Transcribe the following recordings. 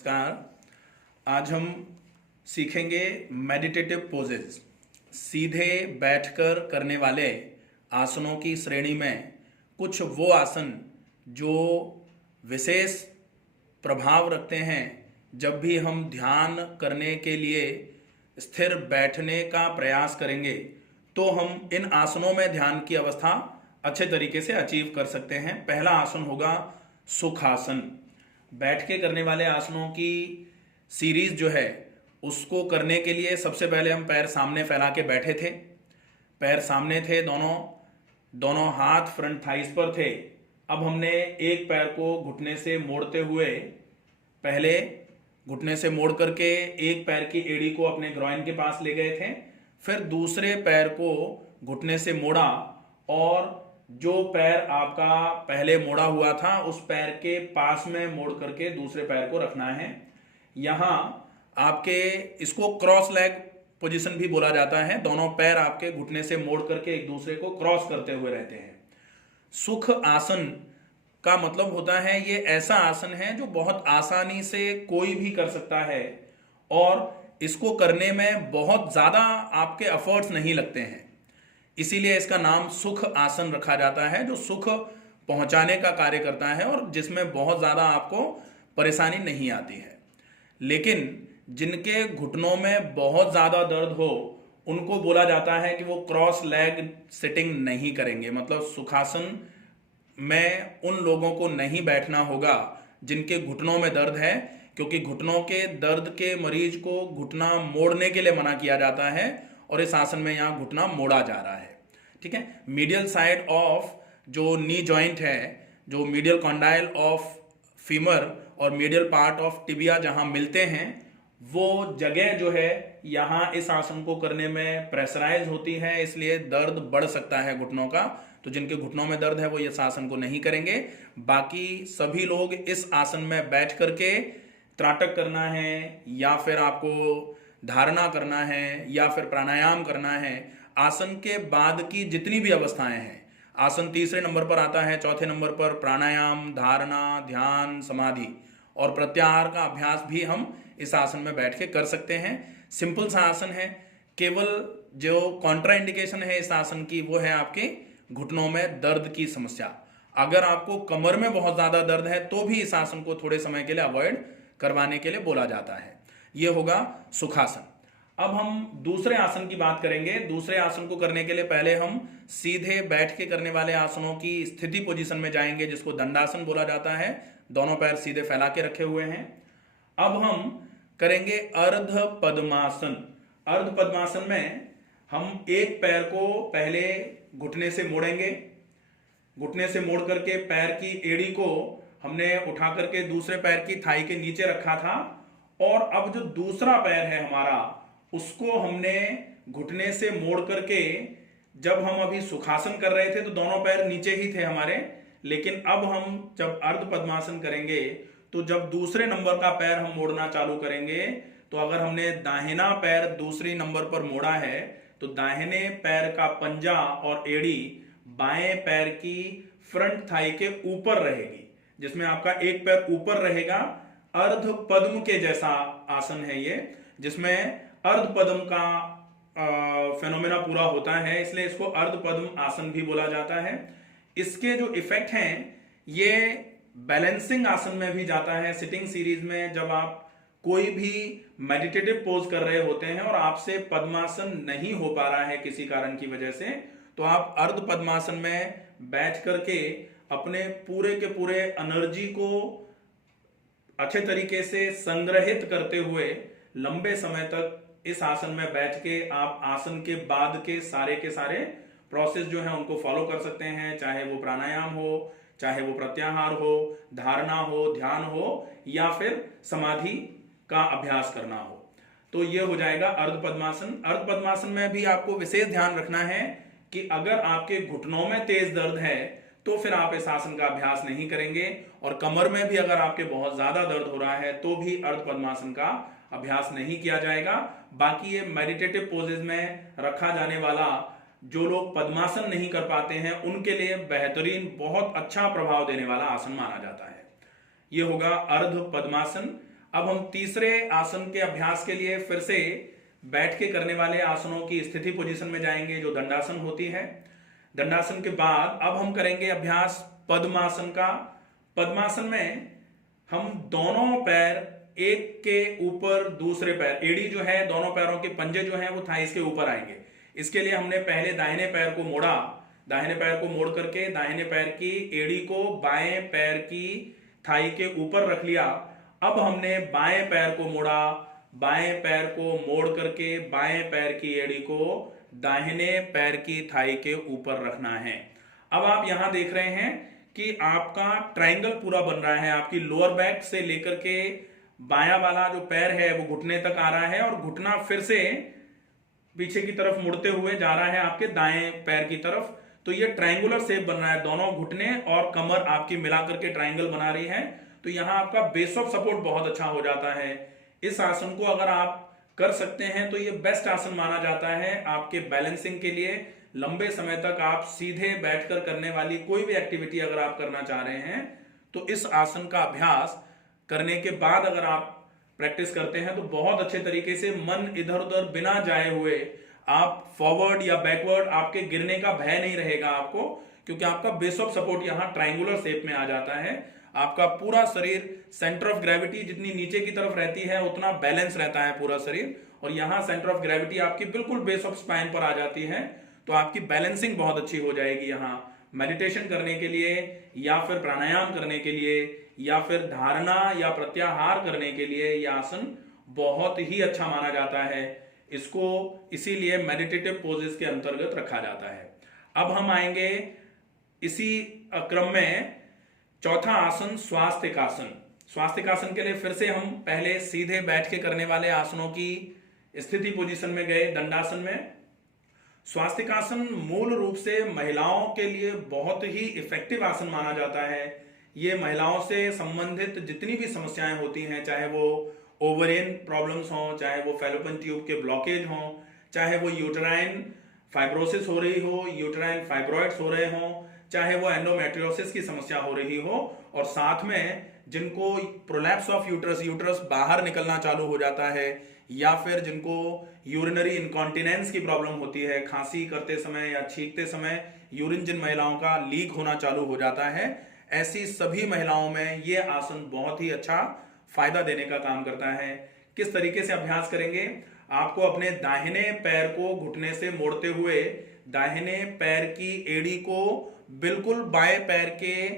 नमस्कार। आज हम सीखेंगे मेडिटेटिव पोजेज। सीधे बैठकर करने वाले आसनों की श्रेणी में कुछ वो आसन जो विशेष प्रभाव रखते हैं जब भी हम ध्यान करने के लिए स्थिर बैठने का प्रयास करेंगे तो हम इन आसनों में ध्यान की अवस्था अच्छे तरीके से अचीव कर सकते हैं। पहला आसन होगा सुखासन। बैठ के करने वाले आसनों की सीरीज जो है उसको करने के लिए सबसे पहले हम पैर सामने फैला के बैठे थे। पैर सामने थे, दोनों हाथ फ्रंट थाइस पर थे। अब हमने एक पैर को घुटने से मोड़ते हुए, पहले घुटने से मोड़ करके एक पैर की एड़ी को अपने ग्रॉइन के पास ले गए थे, फिर दूसरे पैर को घुटने से मोड़ा और जो पैर आपका पहले मोड़ा हुआ था उस पैर के पास में मोड़ करके दूसरे पैर को रखना है। यहां आपके इसको क्रॉस लेग पोजीशन भी बोला जाता है। दोनों पैर आपके घुटने से मोड़ करके एक दूसरे को क्रॉस करते हुए रहते हैं। सुख आसन का मतलब होता है ये ऐसा आसन है जो बहुत आसानी से कोई भी कर सकता है और इसको करने में बहुत ज्यादा आपके एफर्ट्स नहीं लगते हैं, इसीलिए इसका नाम सुख आसन रखा जाता है, जो सुख पहुंचाने का कार्य करता है और जिसमें बहुत ज्यादा आपको परेशानी नहीं आती है। लेकिन जिनके घुटनों में बहुत ज्यादा दर्द हो उनको बोला जाता है कि वो क्रॉस लेग सिटिंग नहीं करेंगे। मतलब सुखासन में उन लोगों को नहीं बैठना होगा जिनके घुटनों में दर्द है, क्योंकि घुटनों के दर्द के मरीज को घुटना मोड़ने के लिए मना किया जाता है और इस आसन में यहां घुटना मोड़ा जा रहा है। ठीक है। मीडियल साइड ऑफ जो नी जॉइंट है, जो मीडियल कॉन्डाइल ऑफ फीमर और मीडियल पार्ट ऑफ टिबिया जहां मिलते हैं, वो जगह जो है यहां इस आसन को करने में प्रेशराइज होती है, इसलिए दर्द बढ़ सकता है घुटनों का। तो जिनके घुटनों में दर्द है वो इस आसन को नहीं करेंगे। बाकी सभी लोग इस आसन में बैठ करके त्राटक करना है या फिर आपको धारणा करना है या फिर प्राणायाम करना है। आसन के बाद की जितनी भी अवस्थाएं हैं, आसन तीसरे नंबर पर आता है, चौथे नंबर पर प्राणायाम, धारणा, ध्यान, समाधि और प्रत्याहार का अभ्यास भी हम इस आसन में बैठ के कर सकते हैं। सिंपल सा आसन है। केवल जो कॉन्ट्रा इंडिकेशन है इस आसन की वो है आपके घुटनों में दर्द की समस्या। अगर आपको कमर में बहुत ज्यादा दर्द है तो भी इस आसन को थोड़े समय के लिए अवॉइड करवाने के लिए बोला जाता है। यह होगा सुखासन। अब हम दूसरे आसन की बात करेंगे। दूसरे आसन को करने के लिए पहले हम सीधे बैठ के करने वाले आसनों की स्थिति पोजीशन में जाएंगे, जिसको दंडासन बोला जाता है। दोनों पैर सीधे फैला के रखे हुए हैं। अब हम करेंगे अर्ध पद्मासन। अर्ध पद्मासन में हम एक पैर को पहले घुटने से मोड़ेंगे। घुटने से मोड़ करके पैर की एड़ी को हमने उठा करके दूसरे पैर की थाई के नीचे रखा था और अब जो दूसरा पैर है हमारा उसको हमने घुटने से मोड़ करके, जब हम अभी सुखासन कर रहे थे तो दोनों पैर नीचे ही थे हमारे, लेकिन अब हम जब अर्ध पद्मासन करेंगे तो जब दूसरे नंबर का पैर हम मोड़ना चालू करेंगे तो अगर हमने दाहिना पैर दूसरी नंबर पर मोड़ा है तो दाहिने पैर का पंजा और एड़ी बाएं पैर की फ्रंट थाई के ऊपर रहेगी, जिसमें आपका एक पैर ऊपर रहेगा। अर्ध पद्म के जैसा आसन है ये, जिसमें अर्ध पद्म का फेनोमेना पूरा होता है, इसलिए इसको अर्ध पद्म आसन भी बोला जाता है। इसके जो इफेक्ट हैं ये बैलेंसिंग आसन में भी जाता है। सिटिंग सीरीज में जब आप कोई भी मेडिटेटिव पोज कर रहे होते हैं और आपसे पद्मासन नहीं हो पा रहा है किसी कारण की वजह से, तो आप अर्ध पद्मासन में बैठ करके अपने पूरे के पूरे एनर्जी को अच्छे तरीके से संग्रहित करते हुए लंबे समय तक इस आसन में बैठ के आप आसन के बाद के सारे प्रोसेस जो है उनको फॉलो कर सकते हैं, चाहे वो प्राणायाम हो, चाहे वो प्रत्याहार हो, धारणा हो, ध्यान हो या फिर समाधि का अभ्यास करना हो। तो ये हो जाएगा अर्ध पद्मासन। अर्ध पद्मासन में भी आपको विशेष ध्यान रखना है कि अगर आपके घुटनों में तेज दर्द है तो फिर आप इस आसन का अभ्यास नहीं करेंगे, और कमर में भी अगर आपके बहुत ज्यादा दर्द हो रहा है तो भी अर्ध पद्मासन का अभ्यास नहीं किया जाएगा। बाकी ये मेडिटेटिव पोजेज में रखा जाने वाला जो लोग पद्मासन नहीं कर पाते हैं उनके लिए बेहतरीन, बहुत अच्छा प्रभाव देने वाला आसन माना जाता है। ये होगा अर्ध पद्मासन। अब हम तीसरे आसन के अभ्यास के लिए फिर से बैठ के करने वाले आसनों की स्थिति पोजीशन में जाएंगे, जो दंडासन होती है। दंडासन के बाद अब हम करेंगे अभ्यास पद्मासन का। पद्मासन में हम दोनों पैर एक के ऊपर दूसरे पैर, एड़ी जो है, दोनों पैरों के पंजे जो हैं वो थाइस के ऊपर आएंगे। इसके लिए हमने पहले दाहिने पैर को मोड़ा, दाहिने पैर को मोड़ करके दाहिने पैर की एड़ी को बाएं पैर की थाई के ऊपर रख लिया। अब हमने बाएं पैर को मोड़ा, बाएं पैर को मोड़ करके बाएं पैर की एड़ी को दाहिने पैर की थाई के ऊपर रखना है। अब आप यहां देख रहे हैं कि आपका ट्रायंगल पूरा बन रहा है। आपकी लोअर बैक से लेकर के बायां वाला जो पैर है वो घुटने तक आ रहा है, और घुटना फिर से पीछे की तरफ मुड़ते हुए जा रहा है आपके दाएं पैर की तरफ। तो ये ट्रायंगुलर शेप बन रहा है, दोनों घुटने और कमर आपकी मिलाकर के ट्रायंगल बना रही है। तो यहां आपका बेस ऑफ सपोर्ट बहुत अच्छा हो जाता है। इस आसन को अगर आप कर सकते हैं तो ये बेस्ट आसन माना जाता है आपके बैलेंसिंग के लिए। लंबे समय तक आप सीधे बैठकर करने वाली कोई भी एक्टिविटी अगर आप करना चाह रहे हैं तो इस आसन का अभ्यास करने के बाद अगर आप प्रैक्टिस करते हैं तो बहुत अच्छे तरीके से मन इधर उधर बिना जाए हुए आप फॉरवर्ड या बैकवर्ड, आपके गिरने का भय नहीं रहेगा आपको, क्योंकि आपका बेस ऑफ सपोर्ट यहां ट्रायंगुलर शेप में आ जाता है। आपका पूरा शरीर, सेंटर ऑफ ग्रेविटी जितनी नीचे की तरफ रहती है उतना बैलेंस रहता है पूरा शरीर, और यहां सेंटर ऑफ ग्रेविटी आपकी बिल्कुल बेस ऑफ स्पाइन पर आ जाती है। तो आपकी बैलेंसिंग बहुत अच्छी हो जाएगी। यहां मेडिटेशन करने के लिए या फिर प्राणायाम करने के लिए या फिर धारणा या प्रत्याहार करने के लिए यह आसन बहुत ही अच्छा माना जाता है। इसको इसीलिए मेडिटेटिव पोजेस के अंतर्गत रखा जाता है। अब हम आएंगे इसी क्रम में चौथा आसन स्वास्तिकासन। स्वास्तिकासन के लिए फिर से हम पहले सीधे बैठ के करने वाले आसनों की स्थिति पोजीशन में गए, दंडासन में। स्वास्तिकासन मूल रूप से महिलाओं के लिए बहुत ही इफेक्टिव आसन माना जाता है। ये महिलाओं से संबंधित जितनी भी समस्याएं होती हैं, चाहे वो ओवरियन प्रॉब्लम्स हों, चाहे वो फैलोपियन ट्यूब के ब्लॉकेज हों, चाहे वो यूटेराइन फाइब्रोसिस हो रही हो, यूटेराइन फाइब्रॉइड्स हो रहे हों, चाहे वो एंडोमेट्रियोसिस की समस्या हो रही हो, और साथ में जिनको प्रोलैप्स ऑफ यूट्रस, यूट्रस बाहर निकलना चालू हो जाता है, या फिर जिनको यूरिनरी इनकॉन्टिनेंस की प्रॉब्लम होती है, खांसी करते समय या छींकते समय यूरिन जिन महिलाओं का लीक होना चालू हो जाता है, ऐसी सभी महिलाओं में ये आसन बहुत ही अच्छा फायदा देने का काम करता है। किस तरीके से अभ्यास करेंगे? आपको अपने दाहिने पैर को घुटने से मोड़ते हुए दाहिने पैर की एड़ी को बिल्कुल बाएं पैर के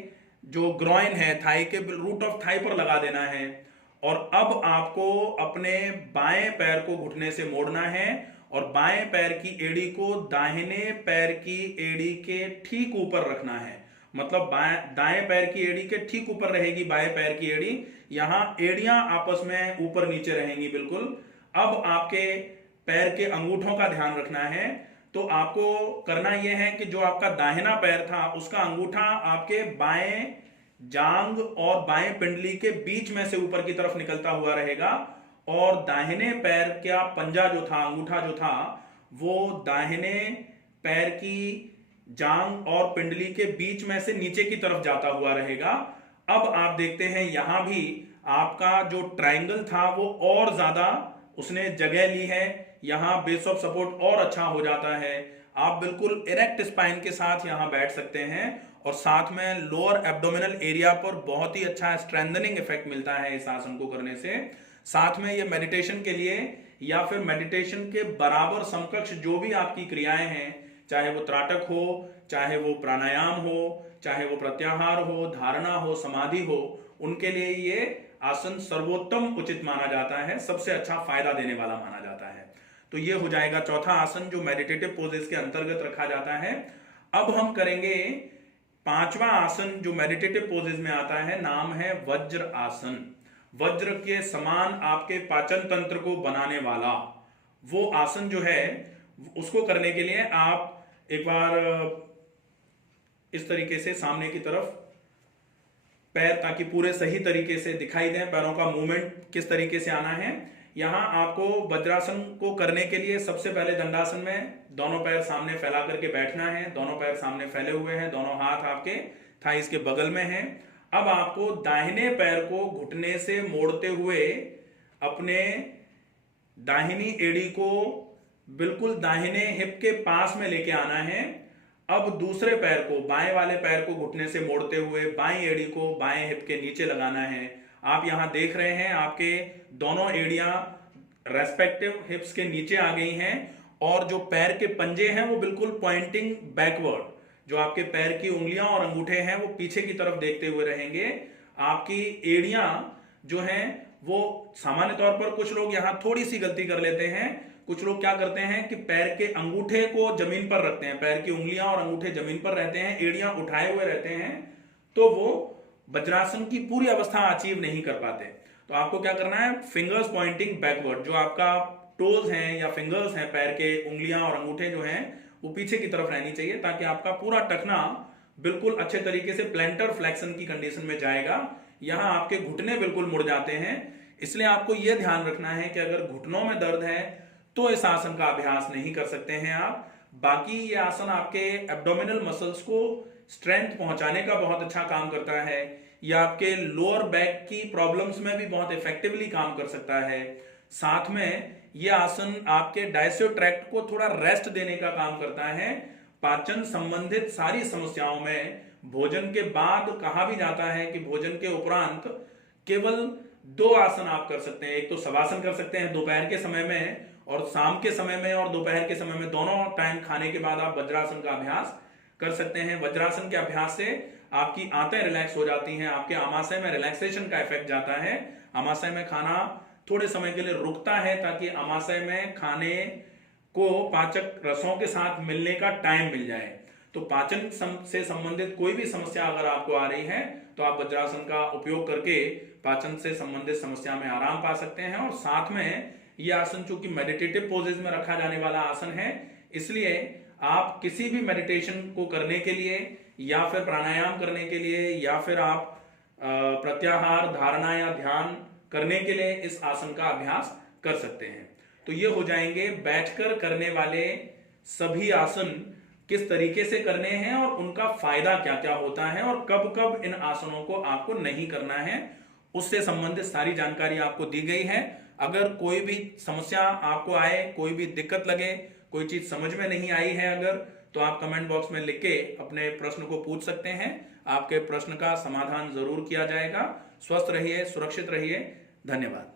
जो ग्रॉइन है, थाई के रूट ऑफ थाई पर लगा देना है, और अब आपको अपने बाएं पैर को घुटने से मोड़ना है और बाएं पैर की एड़ी को दाहिने पैर की एड़ी के ठीक ऊपर रखना है। मतलब दाएं पैर की एड़ी के ठीक ऊपर रहेगी बाएं पैर की एड़ी, यहां एड़ियां आपस में ऊपर नीचे रहेंगी बिल्कुल। अब आपके पैर के अंगूठों का ध्यान रखना है। तो आपको करना यह है कि जो आपका दाहिना पैर था उसका अंगूठा आपके बाएं जांग और बाएं पिंडली के बीच में से ऊपर की तरफ निकलता हुआ रहेगा, और दाहिने पैर का पंजा जो था, अंगूठा जो था, वो दाहिने पैर की जांग और पिंडली के बीच में से नीचे की तरफ जाता हुआ रहेगा। अब आप देखते हैं यहां भी आपका जो ट्रायंगल था वो और ज्यादा उसने जगह ली है, यहां बेस ऑफ सपोर्ट और अच्छा हो जाता है। आप बिल्कुल इरेक्ट स्पाइन के साथ यहां बैठ सकते हैं, और साथ में लोअर एब्डोमिनल एरिया पर बहुत ही अच्छा स्ट्रेंथनिंग इफेक्ट मिलता है इस आसन को करने से। साथ में ये मेडिटेशन के लिए या फिर मेडिटेशन के बराबर समकक्ष जो भी आपकी क्रियाएं हैं, चाहे वो त्राटक हो, चाहे वो प्राणायाम हो, चाहे वो प्रत्याहार हो, धारणा हो, समाधि हो, उनके लिए ये आसन सर्वोत्तम उचित माना जाता है, सबसे अच्छा फायदा देने वाला माना जाता है। तो ये हो जाएगा चौथा आसन जो मेडिटेटिव पोजेस के अंतर्गत रखा जाता है। अब हम करेंगे पांचवा आसन जो मेडिटेटिव पोजेस में आता है, नाम है वज्र आसन। वज्र के समान आपके पाचन तंत्र को बनाने वाला वो आसन जो है, उसको करने के लिए आप एक बार इस तरीके से सामने की तरफ पैर, ताकि पूरे सही तरीके से दिखाई दें, पैरों का मूवमेंट किस तरीके से आना है। यहां आपको वज्रासन को करने के लिए सबसे पहले दंडासन में दोनों पैर सामने फैला करके बैठना है। दोनों पैर सामने फैले हुए हैं, दोनों हाथ आपके थाइस के बगल में हैं। अब आपको दाहिने पैर को घुटने से मोड़ते हुए अपने दाहिनी एड़ी को बिल्कुल दाहिने हिप के पास में लेके आना है। अब दूसरे पैर को, बाएं वाले पैर को घुटने से मोड़ते हुए बाएं एड़ी को बाएं हिप के नीचे लगाना है। आप यहां देख रहे हैं आपके दोनों एड़ियां रेस्पेक्टिव हिप्स के नीचे आ गई हैं और जो पैर के पंजे हैं वो बिल्कुल पॉइंटिंग बैकवर्ड, जो आपके पैर की उंगलियां और अंगूठे हैं वो पीछे की तरफ देखते हुए रहेंगे। आपकी एड़ियां जो हैं वो सामान्य तौर पर कुछ लोग यहां थोड़ी सी गलती कर लेते हैं। कुछ लोग क्या करते हैं कि पैर के अंगूठे को जमीन पर रखते हैं, पैर की उंगलियां और अंगूठे जमीन पर रहते हैं, एड़ियां उठाए हुए रहते हैं, तो वो वज्रासन की पूरी अवस्था अचीव नहीं कर पाते। तो आपको क्या करना है, फिंगर्स पॉइंटिंग बैकवर्ड, जो आपका टोज हैं या फिंगर्स हैं, पैर के उंगलियां और अंगूठे जो हैं वो पीछे की तरफ रहनी चाहिए, ताकि आपका पूरा टखना बिल्कुल अच्छे तरीके से प्लेंटर फ्लेक्शन की कंडीशन में जाएगा। यहां आपके घुटने बिल्कुल मुड़ जाते हैं, इसलिए आपको यह ध्यान रखना है कि अगर घुटनों में दर्द है तो इस आसन का अभ्यास नहीं कर सकते हैं आप। बाकी ये आसन आपके एब्डोमिनल मसल्स को स्ट्रेंथ पहुंचाने का बहुत अच्छा काम करता है। यह आपके लोअर बैक की प्रॉब्लम्स में भी बहुत इफेक्टिवली काम कर सकता है। साथ में यह आसन आपके डाइजेस्टिव ट्रैक्ट को थोड़ा रेस्ट देने का काम करता है। पाचन संबंधित सारी समस्याओं में भोजन के बाद कहा भी जाता है कि भोजन के उपरांत केवल 2 आसन आप कर सकते हैं। एक तो शवासन कर सकते हैं दोपहर के समय में, और शाम के समय में और दोपहर के समय में दोनों टाइम खाने के बाद आप वज्रासन का अभ्यास कर सकते हैं। वज्रासन के अभ्यास से आपकी आंतें रिलैक्स हो जाती हैं, आपके आमाशय में रिलैक्सेशन का इफेक्ट जाता है। आमाशय में खाना थोड़े समय के लिए रुकता है ताकि आमाशय में खाने को पाचक रसों के साथ मिलने का टाइम मिल जाए। तो पाचन से संबंधित कोई भी समस्या अगर आपको आ रही है तो आप वज्रासन का उपयोग करके पाचन से संबंधित समस्या में आराम पा सकते हैं। और साथ में यह आसन चूंकि मेडिटेटिव पोजेज में रखा जाने वाला आसन है, इसलिए आप किसी भी मेडिटेशन को करने के लिए या फिर प्राणायाम करने के लिए या फिर आप प्रत्याहार, धारणा या ध्यान करने के लिए इस आसन का अभ्यास कर सकते हैं। तो ये हो जाएंगे बैठकर करने वाले सभी आसन किस तरीके से करने हैं और उनका फायदा क्या क्या होता है और कब कब इन आसनों को आपको नहीं करना है, उससे संबंधित सारी जानकारी आपको दी गई है। अगर कोई भी समस्या आपको आए, कोई भी दिक्कत लगे, कोई चीज समझ में नहीं आई है अगर, तो आप कमेंट बॉक्स में लिख के अपने प्रश्न को पूछ सकते हैं। आपके प्रश्न का समाधान जरूर किया जाएगा। स्वस्थ रहिए, सुरक्षित रहिए। धन्यवाद।